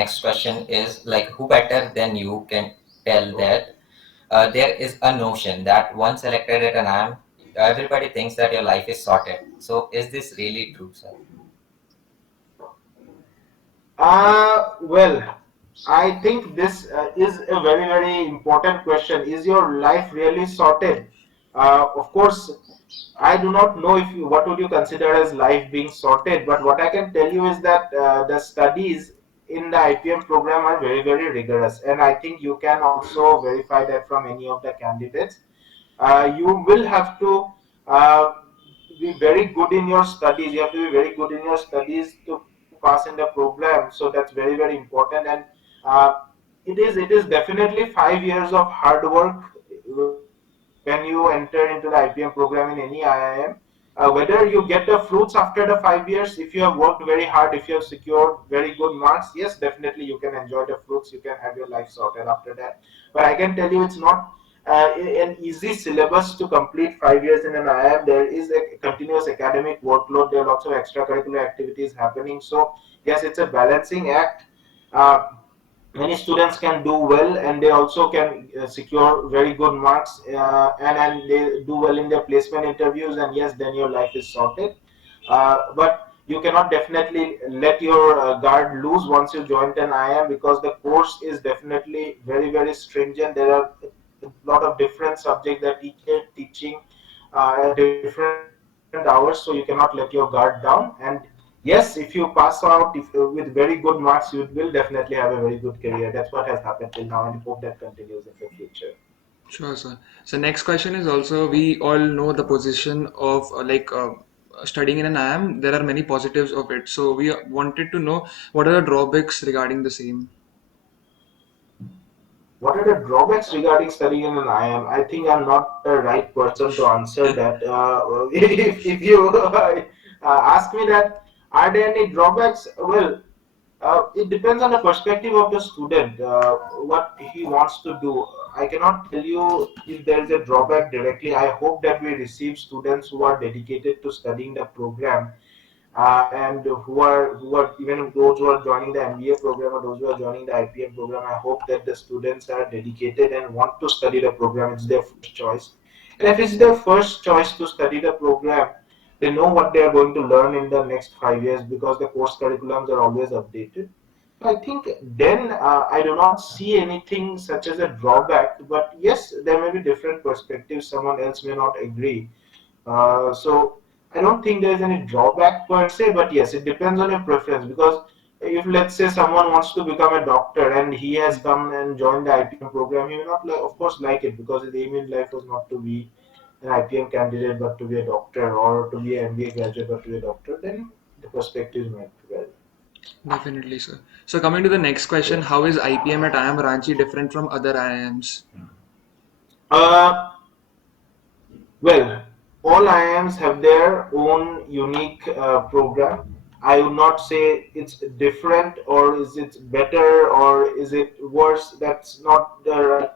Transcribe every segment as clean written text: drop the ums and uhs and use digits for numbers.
next question is like, who better than you can tell that there is a notion that once selected at an IIM, everybody thinks that your life is sorted. So is this really true, sir? Well, I think this is a very, very important question. Is your life really sorted? Of course, I do not know if you, what would you consider as life being sorted, but what I can tell you is that the studies in the IPM program are very, very rigorous, and I think you can also verify that from any of the candidates. You will have to uh, be very good in your studies. You have to be very good in your studies to pass in the program. So that's very, very important. And uh, it is definitely 5 years of hard work when you enter into the IPM program in any IIM. Whether you get the fruits after the 5 years, if you have worked very hard, if you have secured very good marks, yes, definitely you can enjoy the fruits. You can have your life sorted after that. But I can tell you, it's not an easy syllabus to complete 5 years in an IIM. There is a continuous academic workload. There are lots of extracurricular activities happening. So yes, it's a balancing act. Uh, Many students can do well, and they also can secure very good marks, and they do well in their placement interviews, and yes, then your life is sorted. But you cannot definitely let your guard loose once you join an IIM, because the course is definitely very, very stringent. There are a lot of different subjects that teaching at different hours, so you cannot let your guard down. And yes, if you pass out with very good marks, you will definitely have a very good career. That's what has happened till now, and hope that continues in the future. Sure, sir. So next question is also, we all know the position of studying in an IIM. There are many positives of it. So we wanted to know what are the drawbacks regarding the same. What are the drawbacks regarding studying in an IIM? I think I'm not the right person to answer that. If you ask me that, are there any drawbacks? Well, it depends on the perspective of the student, what he wants to do. I cannot tell you if there is a drawback directly. I hope that we receive students who are dedicated to studying the program, and who are even those who are joining the MBA program or those who are joining the IPM program. I hope that the students are dedicated and want to study the program. It's their first choice, and if it's their first choice to study the program, they know what they are going to learn in the next 5 years, because the course curriculums are always updated. I think then I do not see anything such as a drawback, but yes, there may be different perspectives. Someone else may not agree, so I don't think there's any drawback per se, but yes, it depends on your preference. Because if, let's say, someone wants to become a doctor and he has come and joined the IPM program, he will not, like, of course, like it, because his aim in life was not to be an IPM candidate but to be a doctor, or to be an MBA graduate but to be a doctor. Then the perspectives might vary. Definitely, sir. So coming to the next question, Yes. how is IPM at IIM Ranchi different from other IIMs? Uh, Well, all IIMs have their own unique program. I would not say it's different, or is it better, or is it worse. That's not the right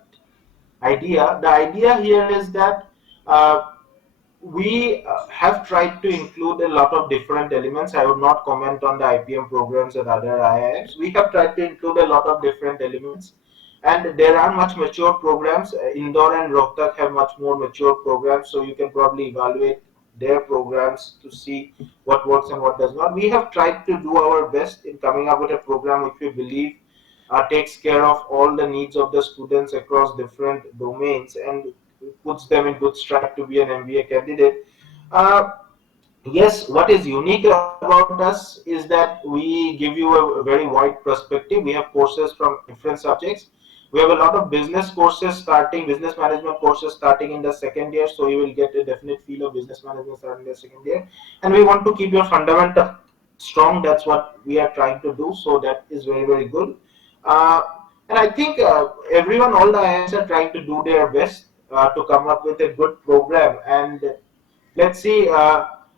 idea. The idea here is that uh, we have tried to include a lot of different elements. I would not comment on the IPM programs at other IIMs. We have tried to include a lot of different elements, and there are much mature programs. Indore and Rohtak have much more mature programs, so you can probably evaluate their programs to see what works and what does not. We have tried to do our best in coming up with a program which we believe takes care of all the needs of the students across different domains, and puts them in good stride to be an MBA candidate. Uh, Yes, what is unique about us is that we give you a very wide perspective. We have courses from different subjects. We have a lot of business courses starting, business management courses starting in the second year, so you will get a definite feel of business management starting in the second year. And we want to keep your fundamental strong. That's what we are trying to do. So that is very, very good. Uh, and I think everyone, all the IIMs are trying to do their best to come up with a good program. And let's see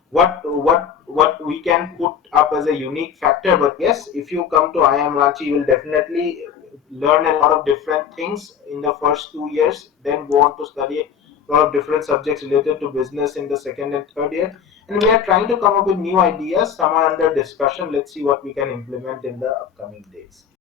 what we can put up as a unique factor. But yes, if you come to IIM Ranchi, you will definitely learn a lot of different things in the first 2 years, then go on to study a lot of different subjects related to business in the second and third year. And we are trying to come up with new ideas. Some are under discussion. Let's see what we can implement in the upcoming days.